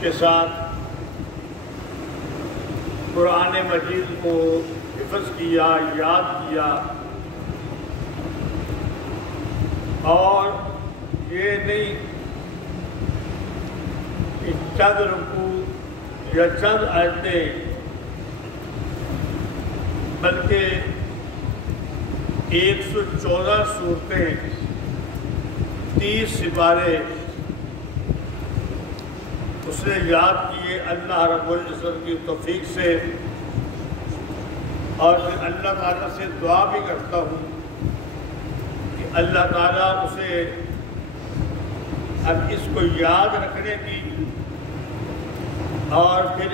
کے ساتھ قرآن مجید کو حفظ کیا، یاد کیا، اور یہ نہیں کہ چند رکوع یا چند آیتیں، بلکہ 114 سورتیں، 30 سپارے اس نے یاد کیے اللہ رب العزت کی توفیق سے۔ اور میں اللہ تعالیٰ سے دعا بھی کرتا ہوں کہ اللہ تعالیٰ اسے اب اس کو یاد رکھنے کی اور پھر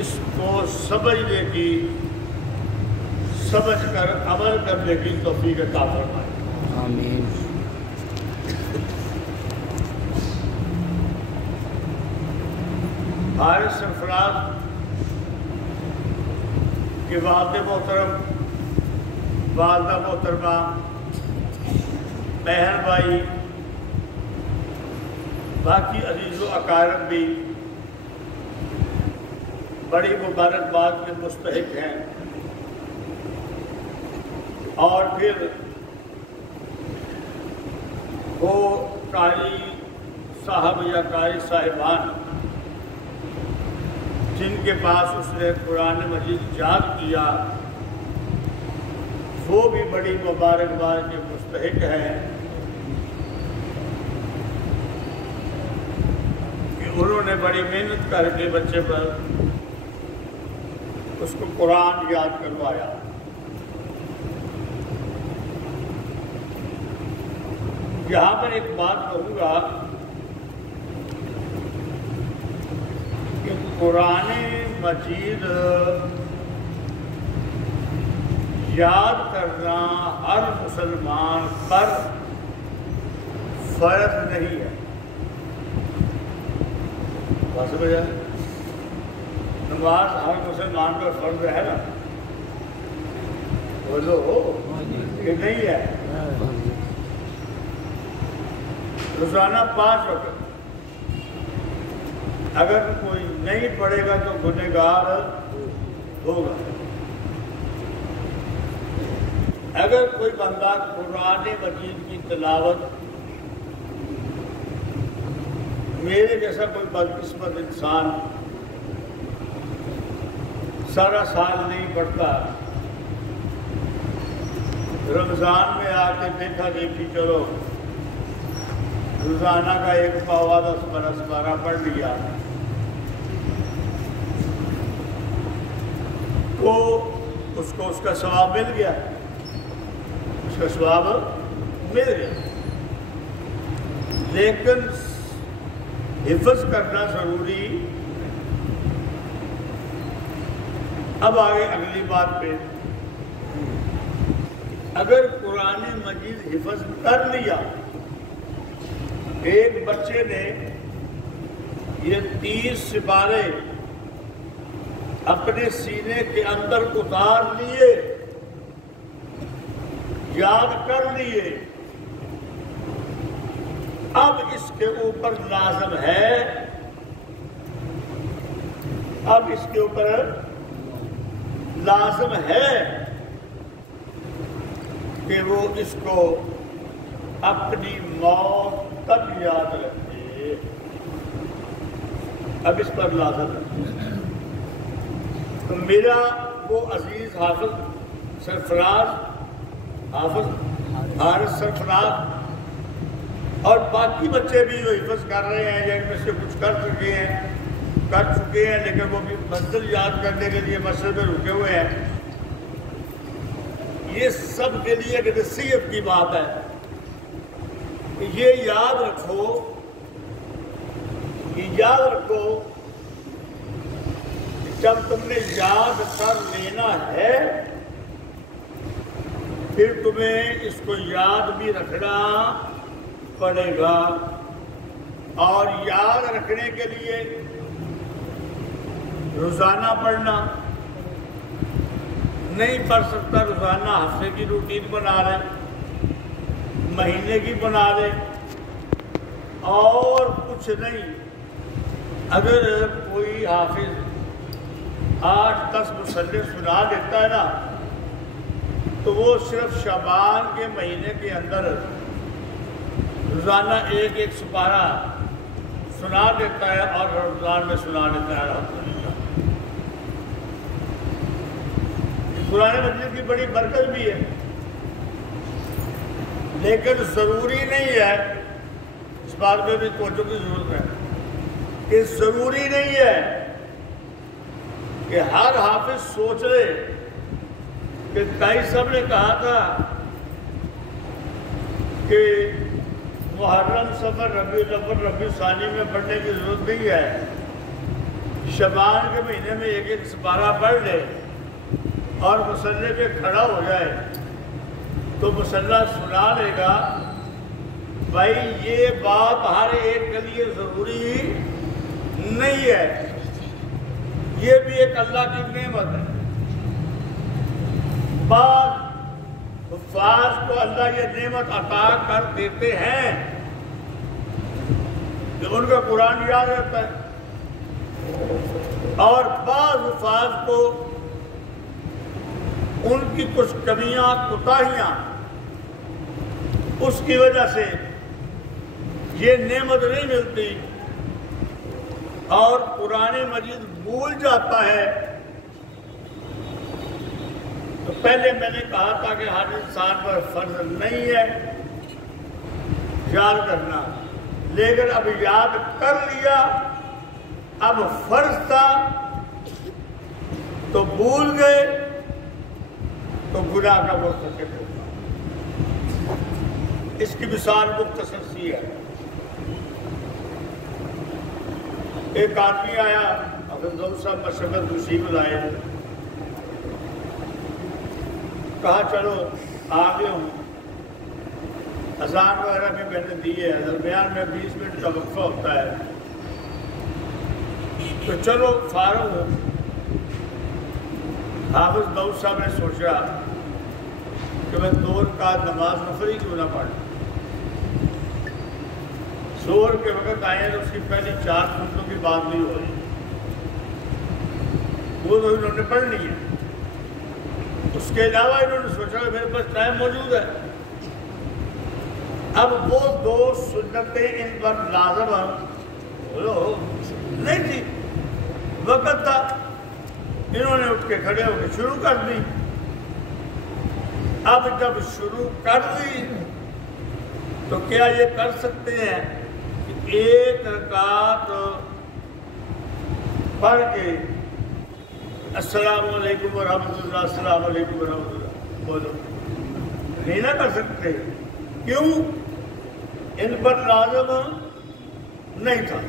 اس کو سمجھنے کی، سمجھ کر عمل کرنے کی توفیق عطا فرمائے۔ آمین۔ حارث سرفراز کے والد محترم، والدہ محترمہ، بہن بھائی، باقی عزیز و اقارب بھی بڑی مبارکباد کے مستحق ہیں، اور پھر وہ قاری صاحب یا قاری صاحبان جن کے پاس اس نے قرآن مجید یاد کیا، وہ بھی بڑی مبارکباد کے مستحق ہیں کہ انہوں نے بڑی محنت کر کے بچے پر اس کو قرآن یاد کروایا۔ یہاں پر ایک بات کہوں گا کہ قرآن مجید یاد کرنا ہر مسلمان پر فرض نہیں ہے۔ بس بجائے نماز ہر مسلمان پر فرض ہے نا، بولو کہ نہیں ہے؟ روزانہ 5 وقت اگر کوئی نہیں پڑھے گا تو گنہگار ہوگا۔ اگر کوئی بندہ قرآن مجید کی تلاوت میرے جیسا کوئی بدقسمت انسان سارا سال نہیں پڑھتا، رمضان میں آ کے دیکھا دیکھی چلو روزانہ کا 1 پاوا 10 برس 12 پڑھ لیا، تو اس کو اس کا ثواب مل گیا، اس کا ثواب مل گیا، لیکن حفظ کرنا ضروری۔ اب آگے اگلی بات پہ، اگر قرآن مجید حفظ کر لیا، ایک بچے نے یہ 30 سپارے اپنے سینے کے اندر اتار لیے، یاد کر لیے، اب اس کے اوپر لازم ہے، اب اس کے اوپر لازم ہے کہ وہ اس کو اپنی موت تب یاد رکھے، اب اس پر لازم ہے۔ تو میرا وہ عزیز حافظ سرفراز، حافظ حارث سرفراز، اور باقی بچے بھی جو حفظ کر رہے ہیں یا ان میں سے کچھ کر چکے ہیں لیکن وہ بھی منزل یاد کرنے کے لیے مسجد میں رکے ہوئے ہیں، یہ سب کے لیے ایک نصیحت کی بات ہے کہ یہ یاد رکھو کہ جب تم نے یاد کر لینا ہے پھر تمہیں اس کو یاد بھی رکھنا پڑے گا، اور یاد رکھنے کے لیے روزانہ پڑھنا نہیں پڑھ سکتا، روزانہ ہفتے کی روٹین بنا لے، مہینے کی بنا لے، اور کچھ نہیں اگر کوئی حافظ 8-10 مصنف سنا دیتا ہے نا تو وہ صرف شعبان کے مہینے کے اندر روزانہ ایک سپارہ سنا دیتا ہے اور رمضان میں سنا دیتا ہے الحمدللہ۔ قرآن مجید کی بڑی برکت بھی ہے، لیکن ضروری نہیں ہے، اس بات میں بھی توجہ کی ضرورت ہے کہ ضروری نہیں ہے کہ ہر حافظ سوچ لے کہ کئی صاحب نے کہا تھا کہ محرم صفر ربیع الاول ربیع ثانی میں پڑھنے کی ضرورت نہیں ہے، شعبان کے مہینے میں ایک سپارہ پڑھ لے اور مصلی پہ کھڑا ہو جائے تو مصلی سنا لے گا۔ بھائی یہ بات ہر ایک کے لیے ضروری نہیں ہے، یہ بھی ایک اللہ کی نعمت ہے۔ بعض حفاظ کو اللہ یہ نعمت عطا کر دیتے ہیں کہ ان کا قرآن یاد رہتا ہے، اور بعض حفاظ کو ان کی کچھ کمیاں کوتاہیاں اس کی وجہ سے یہ نعمت نہیں ملتی اور قرآن مجید بھول جاتا ہے۔ تو پہلے میں نے کہا تھا کہ ہر انسان پر فرض نہیں ہے یاد کرنا، لیکن اب یاد کر لیا، اب فرض تھا تو بھول گئے تو گناہ کا مرتکب ہوگا۔ اس کی مثال مختصر سی ہے۔ ایک آدمی آیا، حافظ ظہور صاحب مشقت مصیبت آئے، کہا چلو آ گیا ہوں، اذان وغیرہ بھی میں نے دی ہے، درمیان میں 20 منٹ کا وقفہ ہوتا ہے، تو چلو فارغ ہوں۔ حافظ داؤد صاحب نے سوچا کہ میں 2 رکعت نماز نفلی کیوں نہ پڑھوں۔ ظہر کے وقت آئے تو اس کی پہلی 4 سنتوں کی بات نہیں ہو رہی، وہ تو انہوں نے پڑھنی ہے۔ اس کے علاوہ انہوں نے سوچا کہ میرے پاس ٹائم موجود ہے، اب وہ 2 سنتیں ان پر لازم نہیں تھی، وقت تھا، انہوں نے اٹھ کے کھڑے ہو کے شروع کر دی۔ اب جب شروع کر دی تو کیا یہ کر سکتے ہیں کہ 1 رکعت پڑھ کے السلام علیکم ورحمۃ اللہ، السلام علیکم ورحمۃ اللہ بولو؟ نہیں نہ کر سکتے، کیوں؟ ان پر لازم نہیں تھا،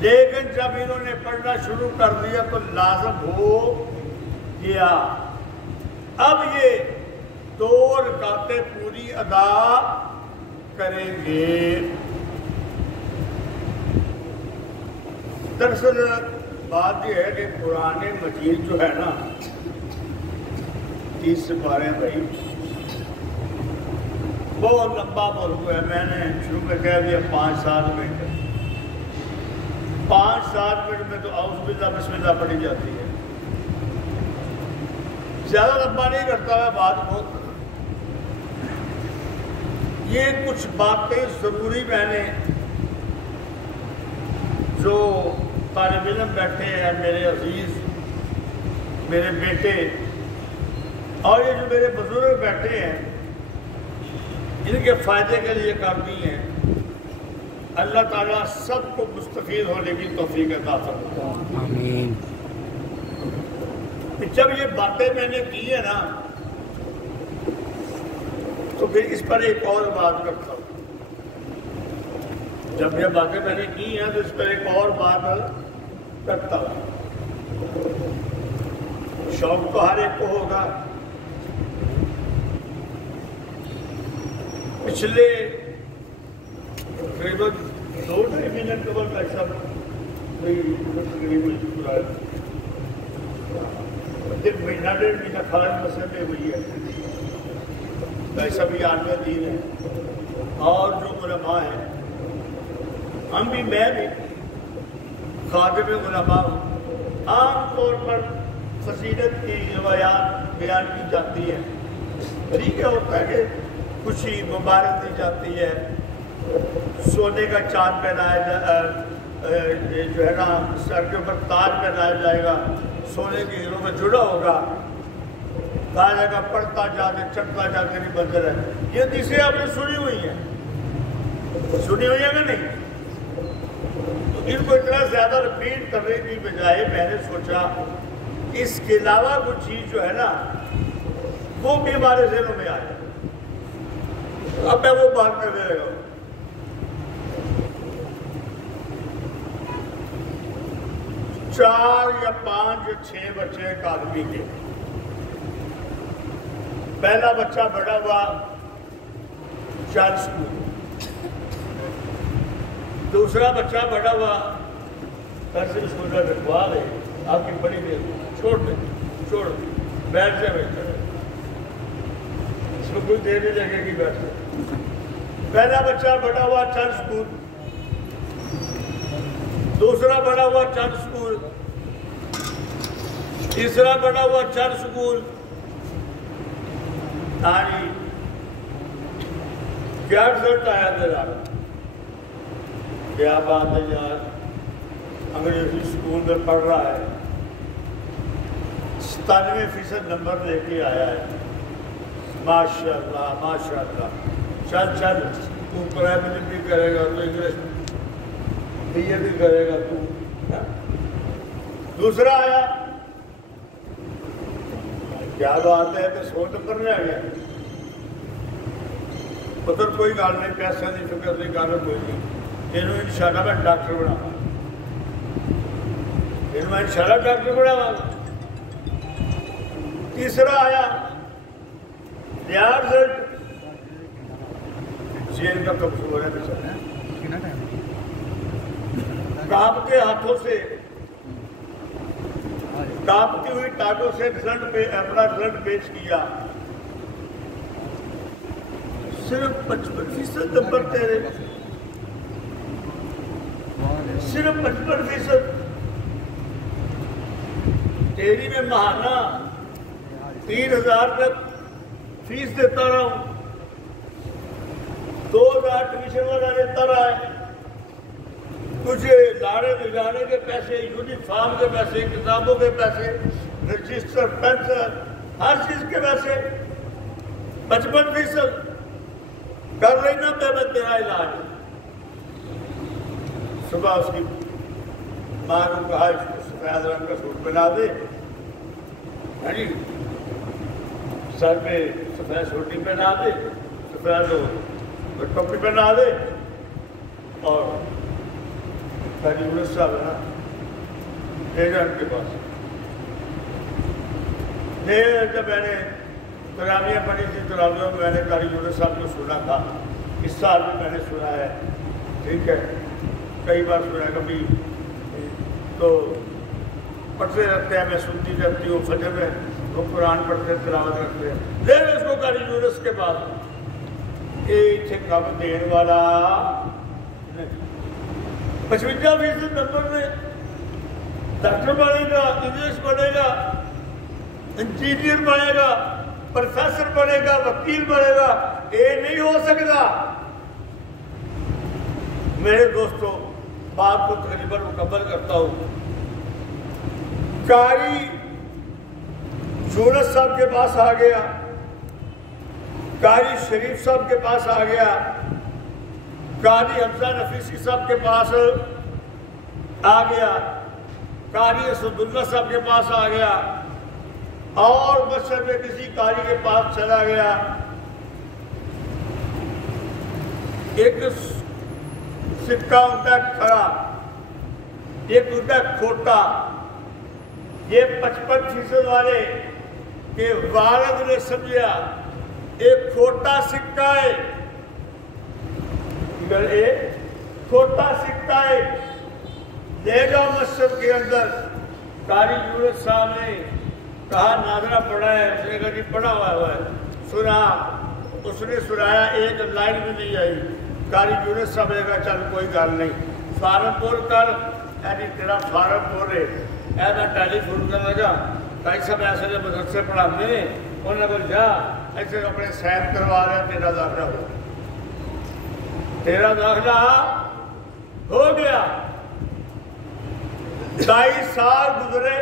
لیکن جب انہوں نے پڑھنا شروع کر دیا تو لازم ہو گیا۔ اب یہ 2 رکعتیں پوری ادا کریں گے۔ دراصل بات یہ ہے کہ قرآن مجید جو ہے نا 30 سپارے بھائی بہت لمبا موضوع ہے۔ میں نے شروع میں کہہ دیا 5-7 منٹ، 5-7 منٹ میں تو اعوذ باللہ بسم اللہ پڑھی جاتی ہے، زیادہ لمبا نہیں کرتا ہے بات کو۔ یہ کچھ باتیں ضروری میں نے جو طالب علم بیٹھے ہیں، میرے عزیز، میرے بیٹے اور یہ جو میرے بزرگ بیٹھے ہیں، ان کے فائدے کے لیے کر دی ہیں۔ اللہ تعالیٰ سب کو مستفید ہونے کی توفیق عطا فرمائے، آمین۔ جب یہ باتیں میں نے کی ہے نا تو پھر اس پر ایک اور بات کرتا ہوں۔ جب یہ باتیں میں نے کی ہیں تو اس پر ایک اور بات کرتا ہوں۔ شوق تو ہر ایک کو ہوگا۔ پچھلے تقریباً 2-2.5 مہینے قبل کا سب مہینہ 1.5 مہینہ خارج مسئلے میں ہوئی ہے، ایسا بھی عالم دین ہے اور جو علماء ہیں، ہم بھی، میں بھی خادم علماء ہوں۔ عام طور پر فضیلت کی روایات بیان کی جاتی ہیں، ٹھیک ہے، ہوتا ہے کہ خوشی مبارک دی جاتی ہے، سونے کا چاند پہنایا جو ہے نا سر کے اوپر تاج پہنایا جائے گا، سونے کے ہیروں میں جڑا ہوگا، کہا جائے گا پڑھتا جاتے چڑھتا جاتے نہیں منظر ہے۔ یہ حدیثیں آپ نے سنی ہوئی ہیں کہ نہیں؟ تو ان کو اتنا زیادہ رپیٹ کرنے کی بجائے میں نے سوچا اس کے علاوہ کچھ چیز جو ہے نا وہ بھی ہمارے ذہنوں میں آئے، اب میں وہ بات کرنے لگا ہوں۔ 4 یا 5 یا 6 بچے ایک آدمی کے، پہلا بچہ بڑا ہوا چارج اسکول، دوسرا بچہ بڑا ہوا تحصیل اسکول میں رکھوا دے، آپ کی بڑی دیر چھوڑ بیٹھ سے بہتر ہے، اس میں کوئی دیر نہیں لگے گی بیٹھ سے۔ پہلا بچہ بڑا ہوا چرچ اسکول، دوسرا بڑا ہوا چرچ اسکول، تیسرا بڑا ہوا چرچ اسکول۔ آئی کیا رزلٹ آیا میرا؟ کیا بات ہے یار، انگریزی اسکول میں پڑھ رہا ہے، 97% نمبر لے کے آیا ہے، ماشاءاللہ ماشاءاللہ۔ چل تو پرائمری بھی کرے گا تو انگلش بھی بھی کرے گا تو۔ دوسرا آیا، کیا بات ہے کہ 100 نمبر میں آ گیا، ادھر کوئی گال نہیں، پیسہ نہیں، فکر نہیں، گال کوئی نہیں، انہوں انشاءاللہ میں ڈاکٹر بناوا، انہوں میں انشاءاللہ ڈاکٹر بناوا۔ تیسرا آیا، رزلٹ جیل کا کمزور ہے بچہ، کانپتے ہاتھوں سے کانپتی ہوئی ٹانگوں سے اپنا رزلٹ پیش کیا، صرف 55% نمبر تیرے، صرف 55%۔ تیری میں ماہانہ 3000 تک فیس دیتا رہا ہوں، 2000 ٹیوشن والا دیتا رہا ہے، تجھے لانے بجانے کے پیسے، یونیفارم کے پیسے، کتابوں کے پیسے، رجسٹر، پینسل، ہر چیز کے پیسے، 55% کر لینا میں تیرا علاج۔ صبح اس کی ماں کو کہا اس کو سفید رنگ کا سوٹ بنا دے، سر پہ سفید سوٹی پہنا دے، سفید ٹوپی پہنا دے، اور یونس صاحب ہے نا ایجنٹ کے پاس، جب میں نے تراویح پڑھی تھی، تراویح میں نے قاری یونس صاحب کو سنا تھا، اس سال بھی میں نے سنا ہے، ٹھیک ہے، کئی بار سنا ہے، کبھی تو پڑھتے رہتے ہیں، میں سنتی رہتی ہوں، فجر میں وہ قرآن پڑھتے تلاوت رکھتے ہیں، لے اس کو قاری یونس کے بعد ایک کم دین والا 55% نمبر میں ڈاکٹر بنے گا، انگلش بنے گا، انجینئر بنے گا، پروفیسر بنے گا، وکیل بنے گا، یہ نہیں ہو سکتا۔ میرے دوستوں، بات کو تقریباً مکمل کرتا ہوں۔ قاری یونس صاحب کے پاس آ گیا، قاری شریف صاحب کے پاس آ گیا، قاری حمزہ نفیسی صاحب کے پاس آ گیا، قاری اسد اللہ صاحب کے پاس آ گیا، اور مشرق میں کسی قاری کے پاس چلا گیا۔ ایک سکہ ہوتا ہے کھڑا، ایک ہوتا ہے کھوٹا۔ یہ 55% والے کے والد نے سمجھا ایک کھوٹا سکہ ہے، ایک کھوٹا سکہ ہے، لے جاؤ مسجد کے اندر۔ قاری یونس صاحب نے کہا ناظرہ پڑھا ہے، اس نے کہا جی پڑھا ہوا ہے، سنا، اس نے سنایا، ایک لائن بھی نہیں آئی۔ قاری یونس صاحب نے کہا چل کوئی گل نہیں، فارم پور کر، یعنی تیرا فارم بول رہے اے میں ٹیلی فون کرنا لگا بھائی صاحب ایسے جو مدرسے پڑھاتے ہیں انہوں نے بول جا ایسے اپنے سین کروا رہے ہیں تیرا داخلہ ہو تیرا داخلہ ہو گیا 22 سال گزرے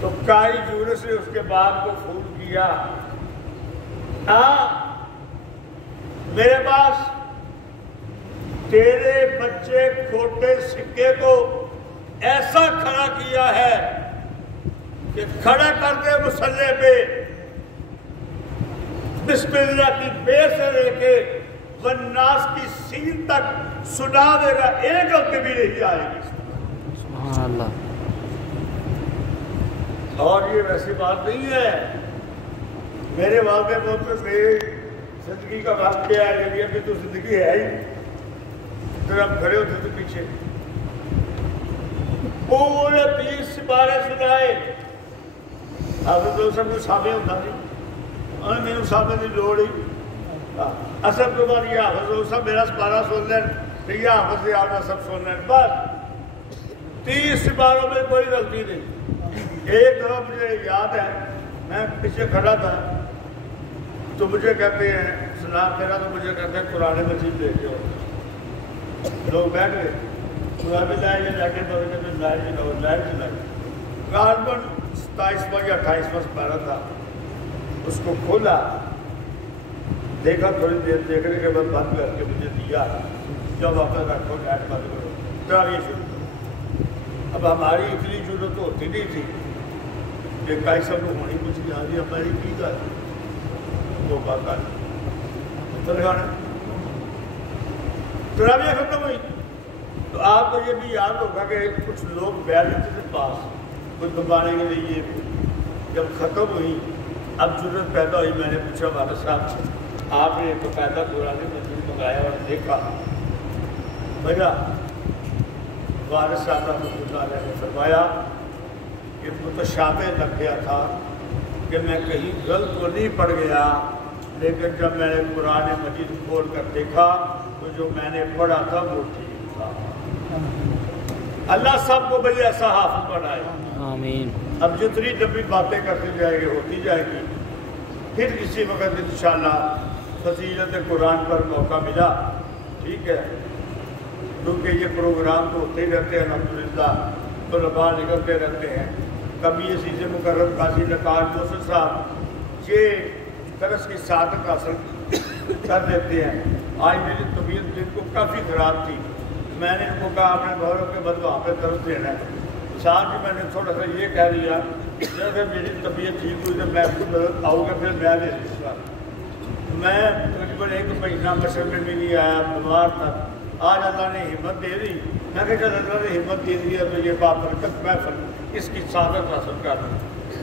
تو کائی جورس نے اس کے باپ کو فون کیا ہاں میرے پاس تیرے بچے کھوٹے سکے کو ایسا کھڑا کیا ہے کہ کھڑا کرتے مسلح پہ بسم اللہ کی بے سے لے کے والناس کی سین تک سنا دے گا ایک غلطی بھی نہیں آئے گی سبحان اللہ اور یہ ویسی بات نہیں ہے میرے والد موت سے زندگی کا واقعہ ہے یعنی ابھی تو زندگی ہے ہی پھر ہم کھڑے ہوتے تھے پیچھے پورے 20 سپارے سنائے حافظ صاحب کو سامنے ہوتا نہیں انہیں میرے سامنے نہیں لوڑ ہی اصل تو بات یہ حافظ صاحب میرا سپارہ سن لیں پھر یہ حافظ آنا سب سن لیں بس 30 سپاروں میں کوئی غلطی نہیں ایک دفعہ مجھے یاد ہے میں پیچھے کھڑا تھا تو مجھے کہتے ہیں سلام میرا تو مجھے کہتے ہیں قرآن مجید لے کے لوگ بیٹھ گئے قرآن میں لائے جا کے تو لائٹ چلائی کاربن 27واں یا 28واں سپارہ تھا اس کو کھولا دیکھا تھوڑی دیر دیکھنے کے بعد بند کر کے مجھے دیا جب واپس رکھو لائٹ بند کرو تراویح شروع کرو اب ہماری اتنی ضرورت ہوتی نہیں تھی کہ کئی سب کو ہونی کچھ یہاں جی ہماری کی گا وہ بات ترخانہ تراویح ختم ہوئی تو آپ کو یہ بھی یاد ہوگا کہ کچھ لوگ بیٹھ لیتے تھے پاس کچھ بنوانے کے لیے جب ختم ہوئی اب ضرورت پیدا ہوئی میں نے پوچھا والد صاحب سے آپ نے ایک پیدا قرآن مجید منگایا اور دیکھا بھیا والد صاحب رحمۃ اللہ علیہ نے فرمایا کہ متشابہ لگ گیا تھا کہ میں کہیں غلط تو نہیں پڑ گیا لیکن جب میں نے قرآن مجید کھول کر دیکھا تو جو میں نے پڑھا تھا وہ ٹھیک تھا اللہ سب کو بھئی ایسا حافظ بنائے آمین اب جتنی جب بھی باتیں کرتے جائے گی ہوتی جائے گی پھر کسی وقت انشاءاللہ فضیلت قرآن پر موقع ملا ٹھیک ہے کیونکہ یہ پروگرام تو ہوتے ہی رہتے ہیں الحمدللہ طلباء نکلتے رہتے ہیں کبھی یہ چیزیں مقرر قاضی نقار جوسف صاحب یہ درس کی سعادت حاصل کر دیتے ہیں آج میری طبیعت دن کو کافی خراب تھی میں نے ان کو کہا آپ نے گھروں کے بعد وہاں پہ درس دینا ہے ساتھ ہی میں نے تھوڑا سا یہ کہہ دیا جب میری طبیعت ٹھیک ہوئی جب میں آپ کو آؤں گا پھر میں دے دوں گا میں تقریباً 1 مہینہ مشرق میں بھی نہیں آیا بیمار تھا آج اللہ نے ہمت دے دی میں کہ جب اللہ نے ہمت دے دی ہے تو یہ بات برکت محفل اس کی سعادت حاصل کر دوں